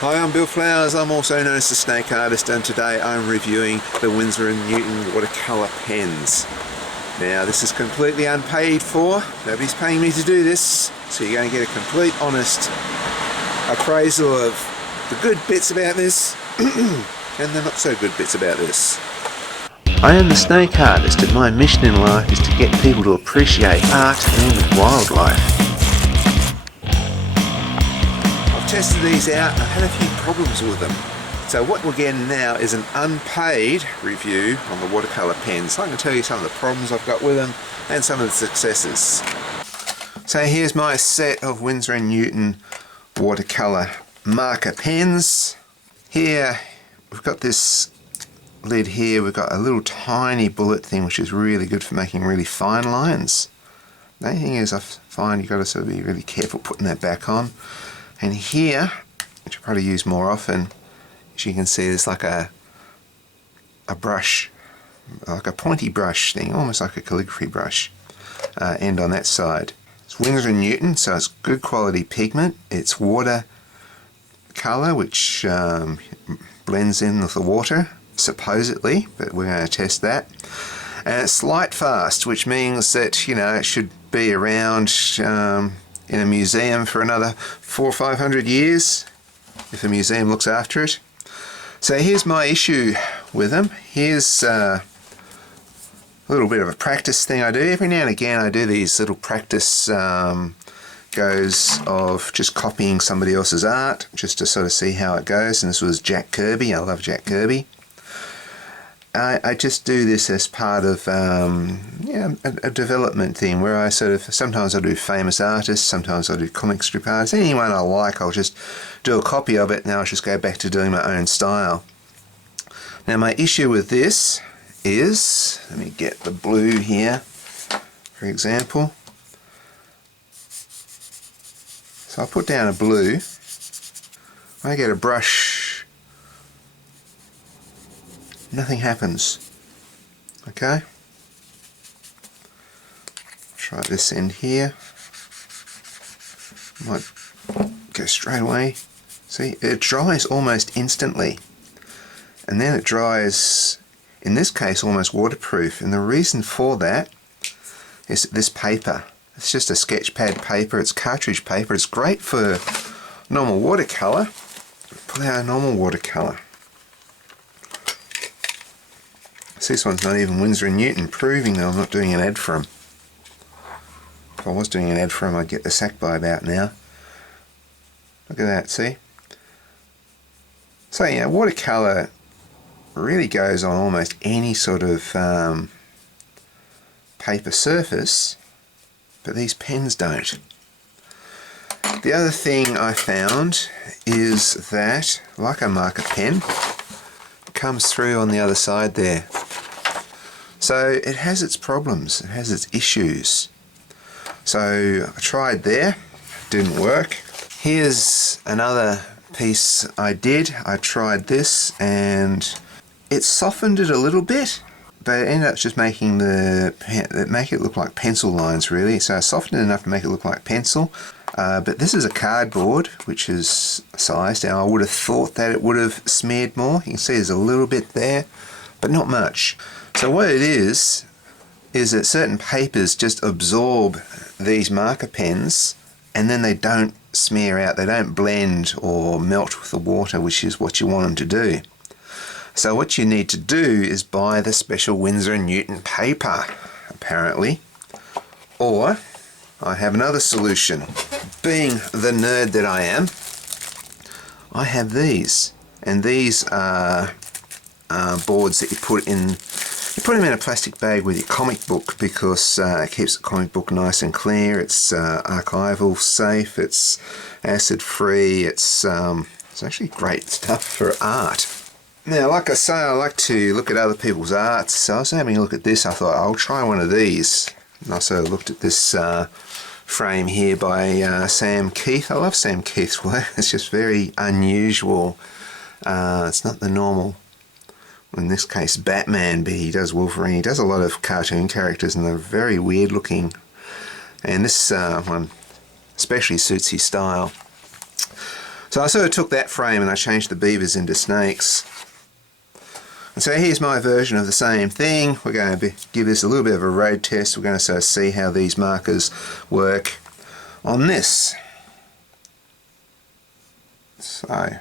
Hi, I'm Bill Flowers. I'm also known as the Snake Artist, and today I'm reviewing the Windsor and Newton watercolour pens. Now, this is completely unpaid for. Nobody's paying me to do this, so you're going to get a complete, honest appraisal of the good bits about this and the not so good bits about this. I am the Snake Artist, and my mission in life is to get people to appreciate art and wildlife. Tested these out and I had a few problems with them. So what we're getting now is an unpaid review on the watercolour pens. I can tell you some of the problems I've got with them and some of the successes. So here's my set of Windsor and Newton watercolour marker pens. Here we've got this lid here, we've got a little tiny bullet thing which is really good for making really fine lines. The only thing is I find you've got to sort of be really careful putting that back on. And here, which I probably use more often, as you can see, there's like a brush, like a pointy brush thing, almost like a calligraphy brush, end on that side. It's Windsor and Newton, so it's good quality pigment. It's WaterColour, which blends in with the water, supposedly, but we're going to test that. And it's light fast, which means that, you know, it should be around in a museum for another 400 or 500 years if the museum looks after it. So here's my issue with them. Here's a little bit of a practice thing I do. Every now and again I do these little practice goes of just copying somebody else's art just to sort of see how it goes, and this was Jack Kirby. I love Jack Kirby. I just do this as part of a development thing where I sort of, sometimes I do famous artists, sometimes I do comic strip artists. Anyone I like, I'll just do a copy of it, and I'll just go back to doing my own style. Now my issue with this is, let me get the blue here, for example. So I'll put down a blue. I get a brush, nothing happens. Okay, try this end here. Might go straight away. See, it dries almost instantly, and then it dries, in this case, almost waterproof. And the reason for that is this paper. It's just a sketch pad paper. It's cartridge paper. It's great for normal watercolor. Pull out a normal watercolor. So this one's not even Windsor and Newton, proving that I'm not doing an ad for them. If I was doing an ad for them, I'd get the sack by about now. Look at that, see? So, you know, watercolour really goes on almost any sort of paper surface, but these pens don't. The other thing I found is that, like a marker pen, it comes through on the other side there. So it has its problems, it has its issues. So I tried there, didn't work. Here's another piece I did. I tried this and it softened it a little bit, but it ended up just making make it look like pencil lines really. So I softened it enough to make it look like pencil. But this is a cardboard which is sized, and I would have thought that it would have smeared more. You can see there's a little bit there, but not much. So what it is that certain papers just absorb these marker pens and then they don't smear out, they don't blend or melt with the water, which is what you want them to do. So what you need to do is buy the special Windsor and Newton paper, apparently. Or I have another solution. Being the nerd that I am, I have these, and these are boards that you put in. You put them in a plastic bag with your comic book because it keeps the comic book nice and clear. It's archival safe. It's acid free. It's actually great stuff for art. Now, like I say, I like to look at other people's art. So I was having a look at this. I thought I'll try one of these. And I also looked at this frame here by Sam Kieth. I love Sam Kieth's work. It's just very unusual. It's not the normal, in this case, Batman, but he does Wolverine. He does a lot of cartoon characters and they're very weird looking. And this one especially suits his style. So I sort of took that frame and I changed the beavers into snakes. And so here's my version of the same thing. We're going to give this a little bit of a road test. We're going to sort of see how these markers work on this. So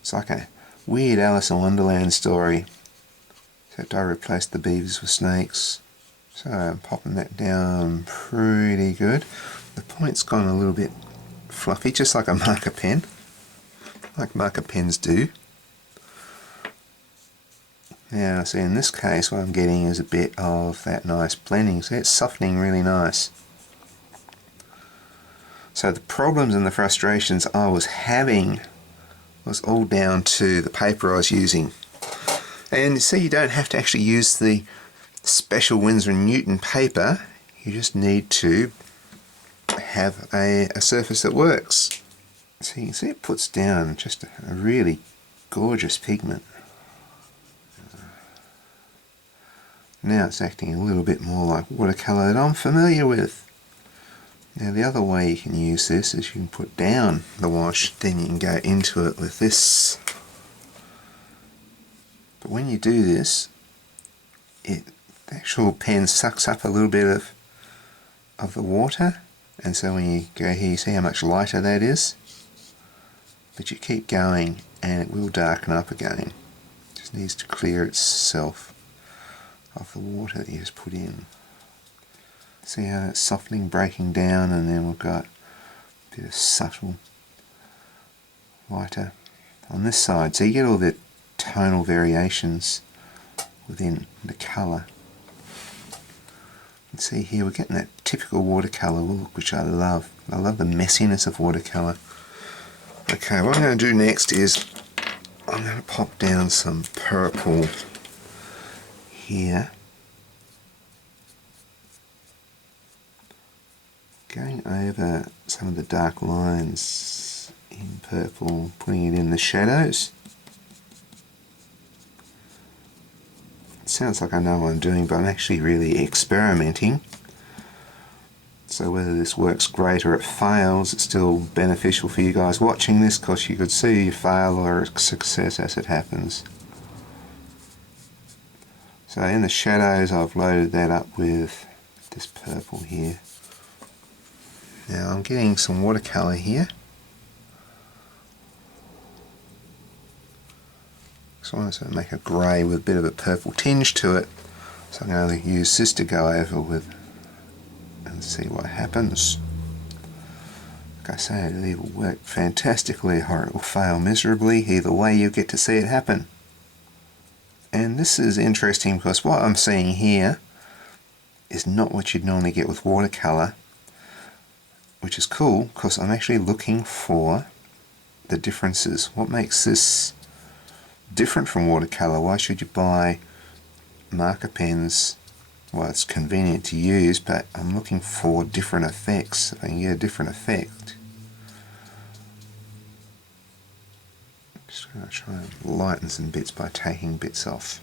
it's like a weird Alice in Wonderland story. Except I replaced the beavers with snakes. So I'm popping that down pretty good. The point's gone a little bit fluffy, just like a marker pen, like marker pens do. Now, see, in this case what I'm getting is a bit of that nice blending, so it's softening really nice. So the problems and the frustrations I was having was all down to the paper I was using. And see, you don't have to actually use the special Windsor and Newton paper, you just need to have a surface that works. So you can see it puts down just a really gorgeous pigment. Now it's acting a little bit more like watercolour that I'm familiar with. Now the other way you can use this is you can put down the wash, then you can go into it with this. But when you do this, the actual pen sucks up a little bit of the water, and so when you go here you see how much lighter that is. But you keep going and it will darken up again. It just needs to clear itself of the water that you just put in. See how it's softening, breaking down, and then we've got a bit of subtle lighter on this side. So you get all the tonal variations within the colour. And see here we're getting that typical watercolour look, which I love. I love the messiness of watercolour. Okay, what I'm going to do next is I'm going to pop down some purple here. Going over some of the dark lines in purple, putting it in the shadows. It sounds like I know what I'm doing, but I'm actually really experimenting. So whether this works great or it fails, it's still beneficial for you guys watching this, because you could see a fail or a success as it happens. So in the shadows I've loaded that up with this purple here. Now I'm getting some watercolour here. So I want to make a grey with a bit of a purple tinge to it. So I'm going to use this to go over with and see what happens. Like I say, it'll either work fantastically or it will fail miserably. Either way you get to see it happen. And this is interesting because what I'm seeing here is not what you'd normally get with watercolour, which is cool because I'm actually looking for the differences. What makes this different from watercolour? Why should you buy marker pens? Well, it's convenient to use, but I'm looking for different effects. If I can get a different effect. Just going to try and lighten some bits by taking bits off.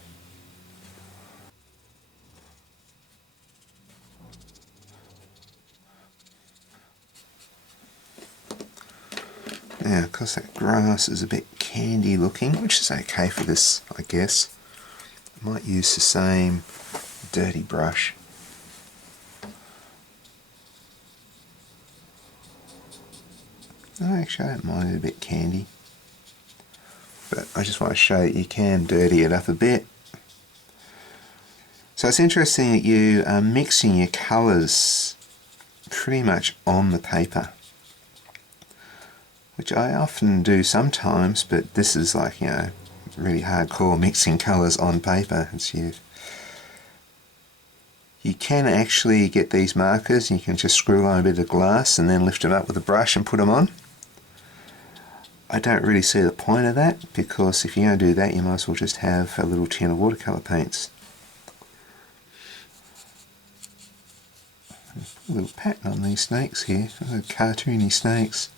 Now, because that grass is a bit candy looking, which is okay for this, I guess, I might use the same dirty brush. No, actually I don't mind it a bit candy, but I just want to show that you can dirty it up a bit. So it's interesting that you are mixing your colours pretty much on the paper, which I often do sometimes, but this is like, you know, really hardcore mixing colours on paper. It's you can actually get these markers, you can just screw on a bit of glass and then lift them up with a brush and put them on. I don't really see the point of that, because if you're going to do that you might as well just have a little tin of watercolour paints. A little pattern on these snakes here, cartoony snakes.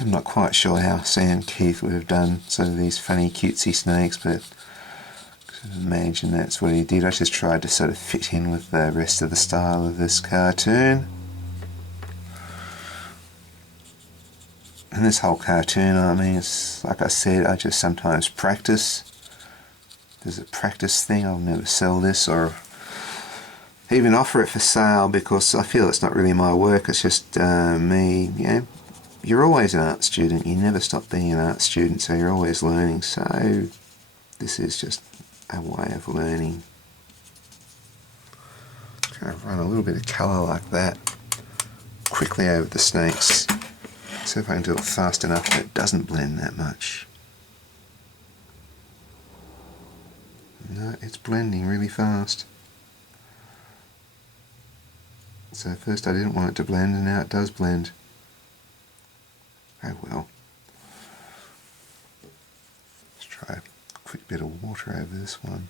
I'm not quite sure how Sam Kieth would have done sort of these funny cutesy snakes, but I imagine that's what he did. I just tried to sort of fit in with the rest of the style of this cartoon. And this whole cartoon, I mean, it's like I said, I just sometimes practice. There's a practice thing. I'll never sell this or even offer it for sale because I feel it's not really my work. It's just me. You know, you're always an art student. You never stop being an art student, so you're always learning. So this is just a way of learning. Kind of run a little bit of colour like that quickly over the snakes. See if I can do it fast enough that it doesn't blend that much. No, it's blending really fast. So first I didn't want it to blend and now it does blend. Oh well. Let's try a quick bit of water over this one.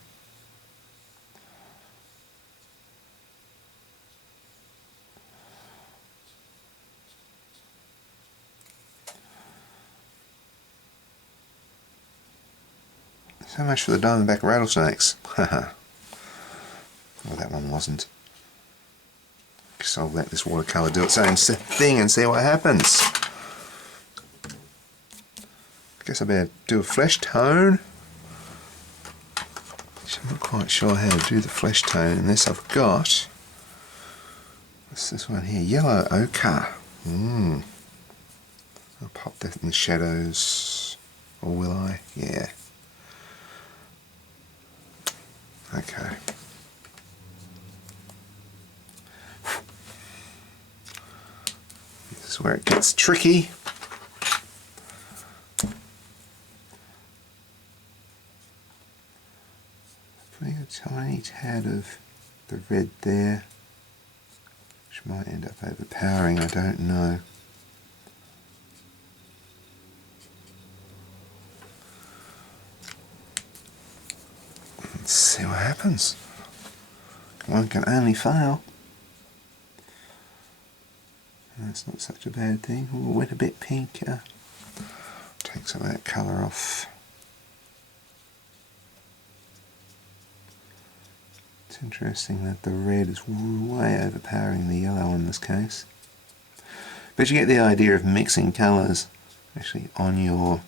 So much for the diamondback rattlesnakes. Haha. Well, that one wasn't. Guess I'll let this watercolour do its own thing and see what happens. Guess I better do a flesh tone. I'm not quite sure how to do the flesh tone unless I've got... What's this one here? Yellow ochre. I'll pop that in the shadows. Or will I? Yeah. Okay. This is where it gets tricky. Putting a tiny tad of the red there, which might end up overpowering, I don't know. Let's see what happens. One can only fail. That's not such a bad thing. Ooh, went a bit pink. Take some of that colour off. It's interesting that the red is way overpowering the yellow in this case. But you get the idea of mixing colours actually on your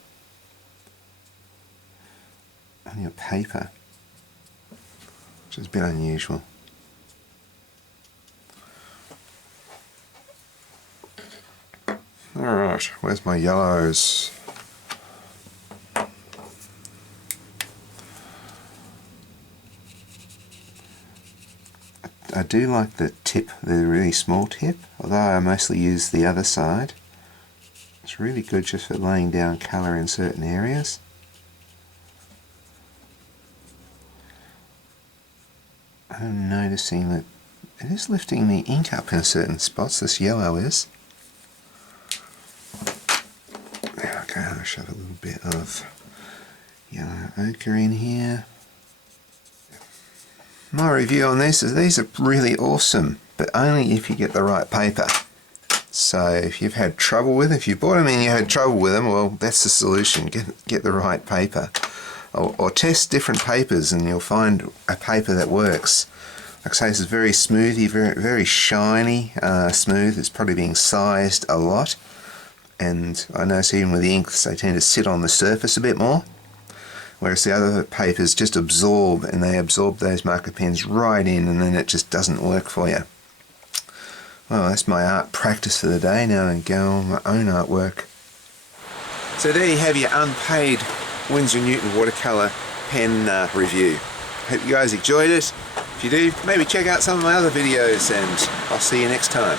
paper, which is a bit unusual. Alright, where's my yellows? I do like the tip, the really small tip, although I mostly use the other side. It's really good just for laying down colour in certain areas. I'm noticing that it is lifting the ink up in certain spots, this yellow is. Okay, I'll shove a little bit of yellow ochre in here. My review on this is these are really awesome, but only if you get the right paper. So if you've had trouble with it, if you bought them and you had trouble with them, well, that's the solution. Get the right paper. Or test different papers and you'll find a paper that works. Like I say, this is very smoothy, very shiny, smooth. It's probably being sized a lot. And I notice even with the inks, they tend to sit on the surface a bit more. Whereas the other papers just absorb, and they absorb those marker pens right in, and then it just doesn't work for you. Well, that's my art practice for the day. Now I can go on my own artwork. So there you have your Unpaid Windsor and Newton watercolour pen review. Hope you guys enjoyed it. If you do, maybe check out some of my other videos, and I'll see you next time.